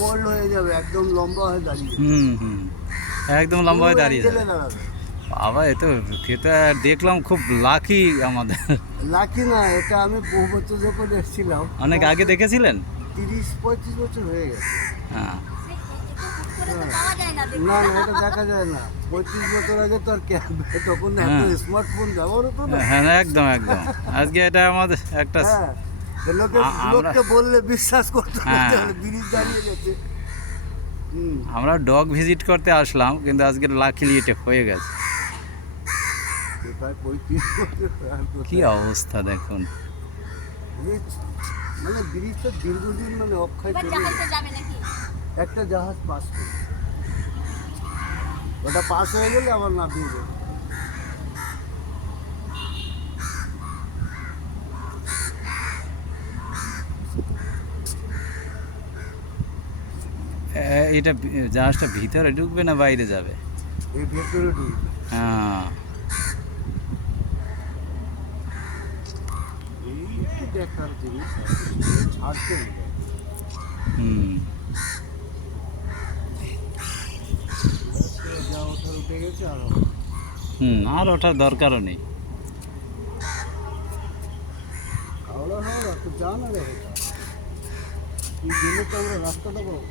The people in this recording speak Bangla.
ফোল্ড হয়ে যাবে, একদম লম্বা হয়ে দাঁড়িয়ে। একদম লম্বা হয়ে দাঁড়িয়ে যাবে। দাঁড়াবে। বাবা এটা দেখলাম খুব লাকি আমাদের। লাকি না, এটা আমি বহু বছর যখন এসেছিলাম, অনেক আগে দেখেছিলেন? 30-35 বছর হয়ে গেছে। হ্যাঁ। না না, এটা দেখা যায় না। 35 বছর আগে তো আর তখন এত হ্যাঁ। স্মার্টফোন ব্যবহার হতো না। হ্যাঁ একদম একদম। আজকে এটা আমাদের একটা হ্যাঁ, আমরা লোককে বললে বিশ্বাস করতে হ্যাঁ। হবে, ব্রিজ দাঁড়িয়ে গেছে। আমরা ডগ ভিজিট করতে আসলাম, কিন্তু আজকে লাকিলি এটা হয়ে গেছে। প্রায় 35 বছর আর কি কোথায়? অবস্থা দেখুন। ব্রিজ মানে ব্রিজটা দীর্ঘদিন মানে অক্ষয় চলে গেছে। একটা জাহাজ পাস করে, ওটা পাস হয়ে গেলে আবার নামিয়ে দেবে। এটা জাহাজটা ভিতরে ঢুকবে না বাইরে যাবে? এই ভেতরে ঢুকবে। হ্যাঁ। এই একটু দেখার জিনিস ছাড়তে হবে। হুম। যা ওঠার উঠে গেছে আর আর ওঠার দরকারও নেই। হাওড়া হাওড়া তো যা না রে, এটা কি গেলে তো আমরা রাস্তাটা পাবো।